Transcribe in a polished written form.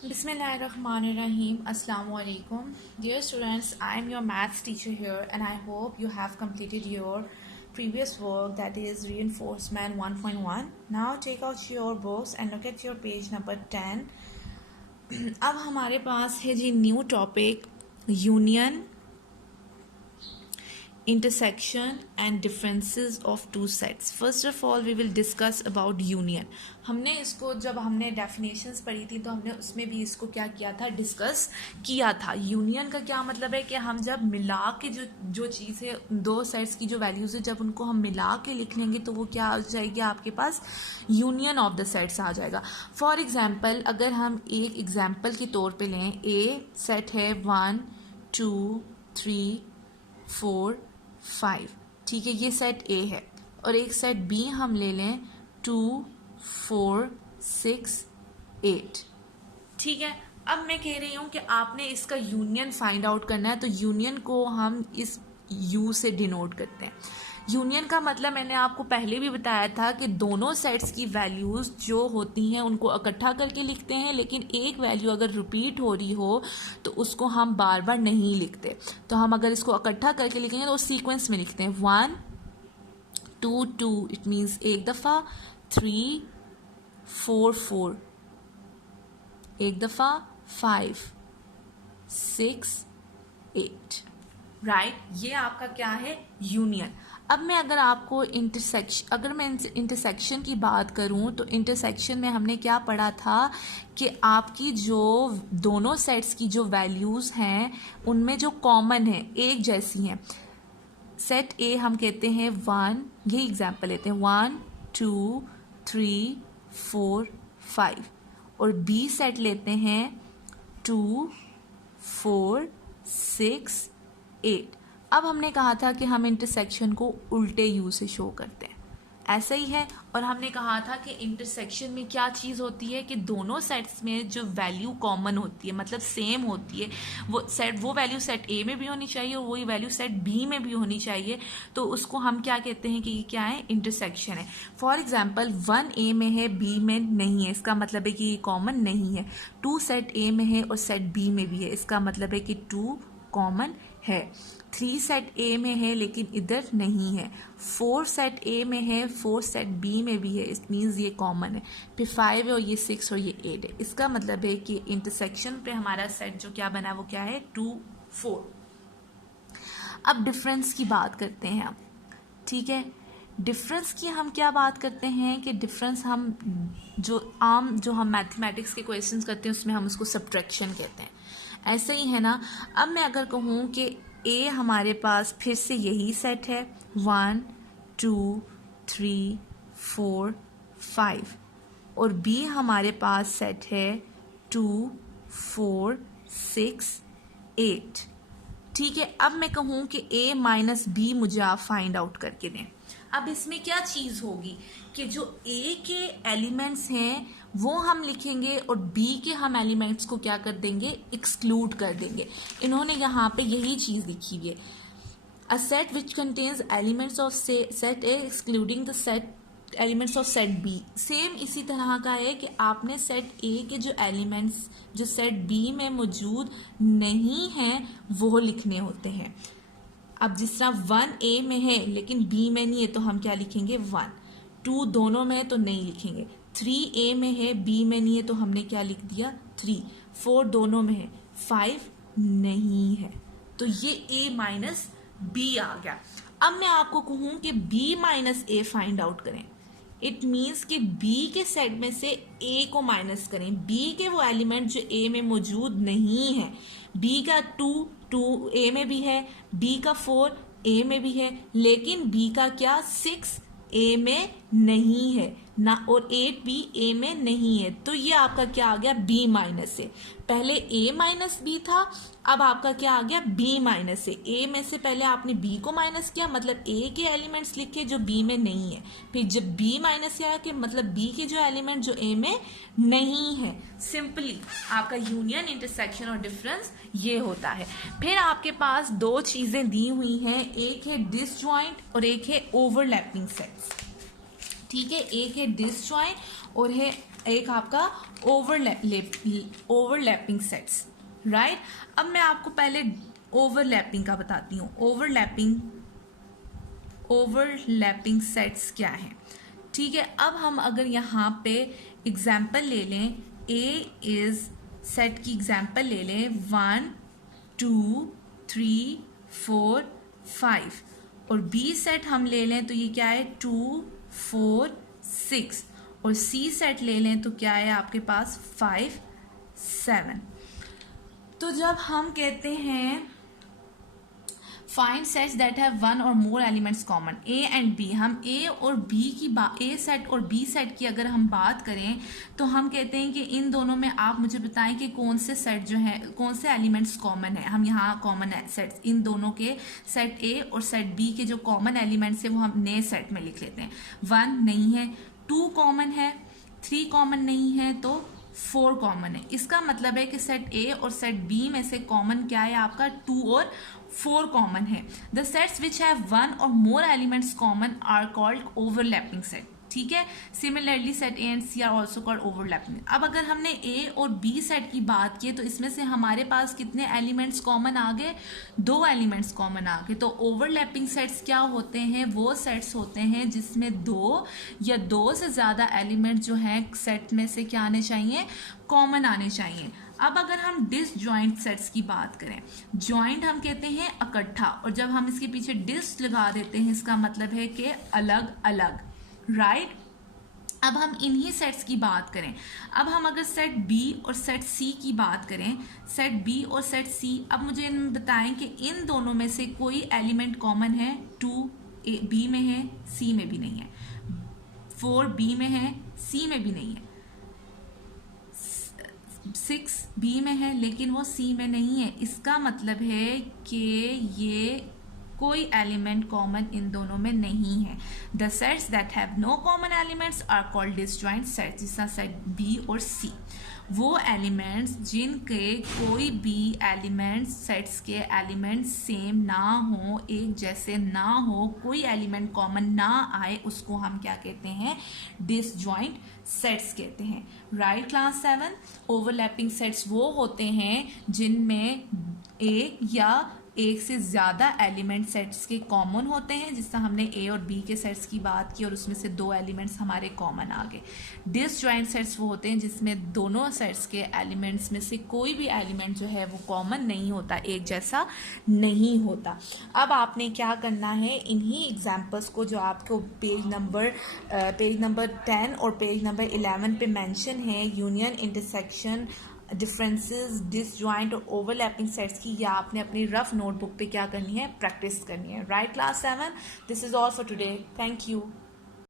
Bismillahirrahmanirrahim. Assalamu alaikum. Dear students, I am your maths teacher here and I hope you have completed your previous work, that is reinforcement 1.1. Now take out your books and look at your page number 10. अब हमारे पास है जी new topic union, intersection and differences of two sets. First of all we will discuss about union. हमने इसको जब हमने definitions पढ़ी थी तो हमने उसमें भी इसको क्या किया था, डिस्कस किया था. यूनियन का क्या मतलब है कि हम जब मिला के जो चीज़ है, दो सेट्स की जो वैल्यूज़ है, जब उनको हम मिला के लिख लेंगे तो वो क्या आ जाएगी, आपके पास यूनियन ऑफ द सेट्स आ जाएगा. फॉर एग्जाम्पल अगर हम एक एग्जाम्पल के तौर पे लें, ए सेट है 1 2 3 4 5, ठीक है, ये सेट ए है. और एक सेट बी हम ले लें 2 4 6 8, ठीक है. अब मैं कह रही हूँ कि आपने इसका यूनियन फाइंड आउट करना है, तो यूनियन को हम इस यू से डिनोट करते हैं. यूनियन का मतलब मैंने आपको पहले भी बताया था कि दोनों सेट्स की वैल्यूज़ जो होती हैं उनको इकट्ठा करके लिखते हैं, लेकिन एक वैल्यू अगर रिपीट हो रही हो तो उसको हम बार बार नहीं लिखते. तो हम अगर इसको इकट्ठा करके लिखेंगे तो सीक्वेंस में लिखते हैं. 1 2 2 इट मीन्स एक दफ़ा, 3 4 4 एक दफ़ा, 5 6 8, राइट. ये आपका क्या है, यूनियन. अब मैं अगर आपको इंटरसेक्शन की बात करूं तो इंटरसेक्शन में हमने क्या पढ़ा था कि आपकी जो दोनों सेट्स की जो वैल्यूज़ हैं उनमें जो कॉमन है, एक जैसी हैं. सेट ए हम कहते हैं 1, ये एग्जाम्पल लेते हैं 1 2 3 4 5, और बी सेट लेते हैं 2 4 6 8. अब हमने कहा था कि हम इंटरसेक्शन को उल्टे यू से शो करते हैं, ऐसा ही है. और हमने कहा था कि इंटरसेक्शन में क्या चीज़ होती है कि दोनों सेट्स में जो वैल्यू कॉमन होती है, मतलब सेम होती है, वो वैल्यू सेट ए में भी होनी चाहिए और वही वैल्यू सेट बी में भी होनी चाहिए. तो उसको हम क्या कहते हैं कि ये क्या है, इंटरसेक्शन है. फॉर एग्जाम्पल 1 ए में है, बी में नहीं है, इसका मतलब है कि ये कॉमन नहीं है. 2 सेट ए में है और सेट बी में भी है, इसका मतलब है कि 2 कॉमन है. 3 सेट ए में है लेकिन इधर नहीं है. 4 सेट ए में है, 4 सेट बी में भी है, इट मीन्स ये कॉमन है. फिर 5 है और ये 6 और ये 8 है. इसका मतलब है कि इंटरसेक्शन पे हमारा सेट जो क्या बना वो क्या है, 2 4. अब डिफरेंस की बात करते हैं हम, ठीक है. डिफरेंस की हम क्या बात करते हैं कि डिफरेंस हम जो हम मैथमेटिक्स के क्वेश्चंस करते हैं उसमें हम उसको सब्ट्रैक्शन कहते हैं, ऐसे ही है ना. अब मैं अगर कहूँ कि ए हमारे पास फिर से यही सेट है 1 2 3 4 5, और बी हमारे पास सेट है 2 4 6 8, ठीक है. अब मैं कहूँ कि ए माइनस बी मुझे आप फाइंड आउट करके दें. अब इसमें क्या चीज़ होगी कि जो ए के एलिमेंट्स हैं वो हम लिखेंगे और बी के हम एलिमेंट्स को क्या कर देंगे, एक्सक्लूड कर देंगे. इन्होंने यहाँ पे यही चीज़ लिखी हुई है, a set which contains elements of set A excluding the set elements of set B. Same इसी तरह का है कि आपने सेट ए के जो एलिमेंट्स जो सेट बी में मौजूद नहीं हैं वो लिखने होते हैं. अब जिस तरह 1 ए में है लेकिन बी में नहीं है तो हम क्या लिखेंगे 1. 2 दोनों में है तो नहीं लिखेंगे. 3 ए में है, बी में नहीं है तो हमने क्या लिख दिया 3. 4 दोनों में है, 5 नहीं है, तो ये ए माइनस बी आ गया. अब मैं आपको कहूँ कि बी माइनस ए फाइंड आउट करें, इट मीन्स कि बी के सेट में से ए को माइनस करें. बी के वो एलिमेंट जो ए में मौजूद नहीं है, बी का 2 ए में भी है, बी का 4 ए में भी है, लेकिन बी का क्या 6 ए में नहीं है ना, और 8 भी ए में नहीं है. तो ये आपका क्या आ गया, बी माइनस ए. पहले ए माइनस बी था, अब आपका क्या आ गया, बी माइनस ए. ए में से पहले आपने बी को माइनस किया, मतलब ए के एलिमेंट्स लिखे जो बी में नहीं है. फिर जब बी माइनस आया कि मतलब बी के जो एलिमेंट जो ए में नहीं है. सिंपली आपका यूनियन, इंटरसेक्शन और डिफरेंस ये होता है. फिर आपके पास दो चीज़ें दी हुई हैं, एक है डिसजॉइंट और एक है ओवरलैपिंग सेट्स, ठीक है. एक है डिसजॉइंट और है एक आपका ओवरलैपिंग सेट्स, राइट। अब मैं आपको पहले ओवरलैपिंग का बताती हूँ। ओवरलैपिंग सेट्स क्या है, ठीक है। अब हम अगर यहाँ पे एग्जाम्पल ले लें, ए इज सेट की एग्जाम्पल ले लें 1 2 3 4 5, और बी सेट हम ले लें तो ये क्या है 2 4 6, और सी सेट ले लें तो क्या है आपके पास 5 7। तो जब हम कहते हैं find sets that have one और more elements common, A and B, हम ए और बी की ए सेट और बी सेट की अगर हम बात करें तो हम कहते हैं कि इन दोनों में आप मुझे बताएं कि कौन से सेट जो है, कौन से एलिमेंट्स कॉमन है। हम यहाँ कॉमन सेट्स इन दोनों के, सेट ए और सेट बी के जो कॉमन एलिमेंट्स है वो हम नए सेट में लिख लेते हैं। 1 नहीं है, 2 कॉमन है, 3 कॉमन नहीं है, तो 4 कॉमन है। इसका मतलब है कि सेट ए और सेट बी में से कॉमन क्या है आपका 2 और 4 कॉमन है। The sets which have 1 or more elements common are called overlapping set, ठीक है। Similarly set A and C are also called overlapping. अब अगर हमने ए और बी सेट की बात की तो इसमें से हमारे पास कितने एलिमेंट्स कॉमन आ गए, 2 एलिमेंट्स कॉमन आ गए। तो ओवरलैपिंग सेट्स क्या होते हैं, वो सेट्स होते हैं जिसमें 2 या 2 से ज़्यादा एलिमेंट जो हैं सेट में से क्या आने चाहिए, कॉमन आने चाहिए। अब अगर हम डिसजॉइंट सेट्स की बात करें, जॉइंट हम कहते हैं इकट्ठा, और जब हम इसके पीछे डिस लगा देते हैं इसका मतलब है कि अलग अलग, राइट। अब हम इन्हीं सेट्स की बात करें। अब हम अगर सेट बी और सेट सी की बात करें, सेट बी और सेट सी, अब मुझे बताएं कि इन दोनों में से कोई एलिमेंट कॉमन है। 2 बी में है, सी में भी नहीं है। 4 बी में है, सी में भी नहीं है। 6 बी में है लेकिन वो सी में नहीं है। इसका मतलब है कि ये कोई एलिमेंट कॉमन इन दोनों में नहीं है। The sets that have no common elements are called disjoint sets, जिसका सेट बी और सी, वो एलिमेंट्स जिनके कोई भी एलिमेंट्स सेट्स के एलिमेंट्स सेम ना हो, एक जैसे ना हो, कोई एलिमेंट कॉमन ना आए, उसको हम क्या कहते हैं, डिसजॉइंट सेट्स कहते हैं, राइट। क्लास 7, ओवरलैपिंग सेट्स वो होते हैं जिनमें एक या एक से ज़्यादा एलिमेंट सेट्स के कॉमन होते हैं, जिससे हमने ए और बी के सेट्स की बात की और उसमें से 2 एलिमेंट्स हमारे कॉमन आ गए। डिसजॉइंट सेट्स वो होते हैं जिसमें दोनों सेट्स के एलिमेंट्स में से कोई भी एलिमेंट जो है वो कॉमन नहीं होता, एक जैसा नहीं होता। अब आपने क्या करना है, इन्हीं एग्जाम्पल्स को जो आपको पेज नंबर 10 और पेज नंबर 11 पे मेंशन है, यूनियन, इंटरसेक्शन, डिफरेंसेस, डिसजॉइंट और ओवरलैपिंग सेट्स की, या आपने अपनी रफ नोटबुक पे क्या करनी है, प्रैक्टिस करनी है, right. Class 7, this is all for today, thank you.